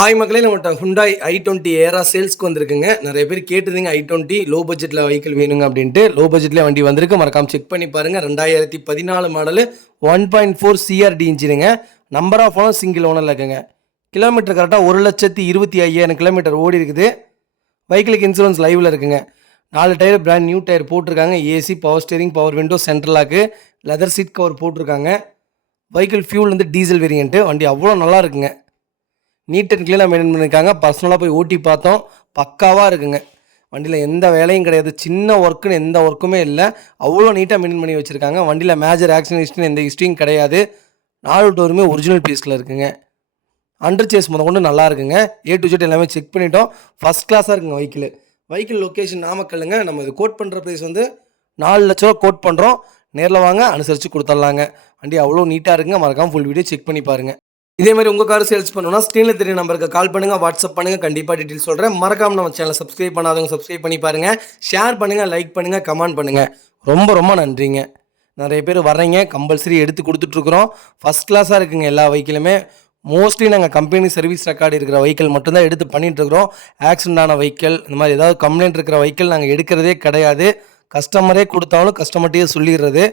Hi மக்களே, நம்மகிட்ட Hyundai i20 era சேல்ஸ்க்கு வந்திருக்குங்க. நிறைய பேர் கேட்டிருந்தீங்க i20 லோ பட்ஜெட்டில் வெஹிக்கிள் வேணுங்க அப்படின்ட்டு. லோ பட்ஜெட்லேயே வண்டி வந்திருக்கு, மறக்காம செக் பண்ணி பாருங்கள். 2014 மாடலு 1.4 சிஆர்டி இன்ஜினுங்க. நம்பர் ஆஃப் ஓனர் சிங்கிள் ஓனரில் இருக்குங்க. கிலோமீட்டர் கரெக்டாக 1,25,500 கிலோமீட்டர் ஓடி இருக்குது. வெஹிக்கிளுக்கு இன்சூரன்ஸ் லைவில் இருக்குங்க. 4 டயர் பிராண்ட் நியூ டயர் போட்டிருக்காங்க. AC, power steering, power window, central lock, leather seat cover போட்டிருக்காங்க. வெஹிக்கிள் ஃபியூல் வந்து டீசல் வேரியண்ட்டு. வண்டி அவ்வளோ நல்லா இருக்குங்க. நீட் அண்ட் க்ளீனாக மெயின்டைன் பண்ணியிருக்காங்க. பர்சனலாக போய் ஓட்டி பார்த்தோம், பக்காவாக இருக்குங்க. வண்டியில் எந்த வேலையும் கிடையாது, சின்ன ஒர்க்குன்னு எந்த ஒர்க்குமே இல்லை. அவ்வளோ நீட்டாக மெயின்டைன் பண்ணி வச்சுருக்காங்க. வண்டியில் மேஜர் ஆக்சிடென்ட் ஹிஸ்ட்ரி எந்த ஹிஸ்ட்ரியும் கிடையாது. 4 டோருமே ஒரிஜினல் பீஸில் இருக்குங்க. அண்டர் சேஸ் கொண்டு நல்லா இருக்குங்க. A to Z எல்லாமே செக் பண்ணிட்டோம். ஃபஸ்ட் கிளாஸாக இருக்குங்க வெஹிக்கிள். Vehicle location நாமக்கல்லுங்க. நம்ம இது கோட் பண்ணுற ப்ரைஸ் வந்து 4 லட்ச ரூபா கோட் பண்ணுறோம். நேரில் வாங்க, அனுசரித்து கொடுத்துட்லாங்க. வண்டி அவ்வளோ நீட்டாக இருக்குங்க. மறக்காமல் ஃபுல் வீடியோ செக் பண்ணி பாருங்கள். இதே மாதிரி உங்கள் கார் சேல்ஸ் பண்ணணும்னா ஸ்க்ரீனில் தெரிய நம்பருக்கு கால் பண்ணுங்கள், வாட்ஸ்அப் பண்ணுங்கள். கண்டிப்பாக டீட்டெயில் சொல்கிறேன். மறக்காமல் நம்ம சேனலை சப்ஸ்கிரைப் பண்ணாதவங்க சப்ஸ்கிரைப் பண்ணி பாருங்கள். ஷேர் பண்ணுங்கள், லைக் பண்ணுங்கள், கமெண்ட் பண்ணுங்கள். ரொம்ப ரொம்ப நன்றிங்க. நிறைய பேர் வர்றீங்க, கம்பல்சரி எடுத்து கொடுத்துட்ருக்குறோம். ஃபஸ்ட் கிளாஸாக இருக்குங்க எல்லா வெஹிக்கிளுமே. மோஸ்ட்லி நாங்கள் கம்பெனி சர்வீஸ் ரெக்கார்டு இருக்கிற வெஹிக்கிள் மட்டும்தான் எடுத்து பண்ணிகிட்ருக்குறோம். ஆக்சிடென்ட் ஆன வெஹிக்கிள், இந்த மாதிரி ஏதாவது கம்ப்ளைண்ட் இருக்கிற வெஹிக்கிள் நாங்கள் எடுக்கிறதே கிடையாது. கஸ்டமரே கொடுத்தாலும் கஸ்டமர்கிட்டயே சொல்லிடுறது.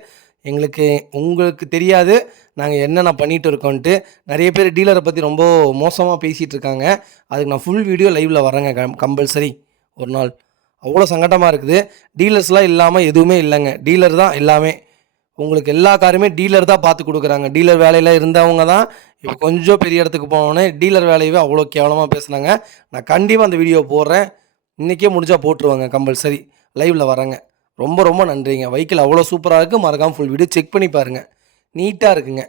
உங்களுக்கு தெரியாது நாங்கள் என்னென்ன பண்ணிகிட்டு இருக்கோன்ட்டு. நிறைய பேர் டீலரை பற்றி ரொம்ப மோசமாக பேசிகிட்டு இருக்காங்க. அதுக்கு நான் ஃபுல் வீடியோ லைவில் வரேங்க கம்பல்சரி ஒரு நாள். அவ்வளோ சங்கடமாக இருக்குது. டீலர்ஸ்லாம் இல்லாமல் எதுவுமே இல்லைங்க. டீலர் தான் எல்லாமே. உங்களுக்கு எல்லா காருமே டீலர் தான் பார்த்து கொடுக்குறாங்க. டீலர் வேலையில் இருந்தவங்க தான் இப்போ கொஞ்சம் பெரிய இடத்துக்கு போனோன்னே டீலர் வேலையவே அவ்வளோ கேவலமாக பேசுனாங்க. நான் கண்டிப்பாக அந்த வீடியோ போடுறேன். இன்றைக்கே முடிஞ்சால் போட்டுருவாங்க கம்பல்சரி. லைவில் வரேங்க. ரொம்ப ரொம்ப நன்றிங்க. வெஹிக்கிள் அவ்வளோ சூப்பராக இருக்குது. மறக்காமல் ஃபுல் வீடியோ செக் பண்ணி பாருங்கள். நீட்டாக இருக்குங்க.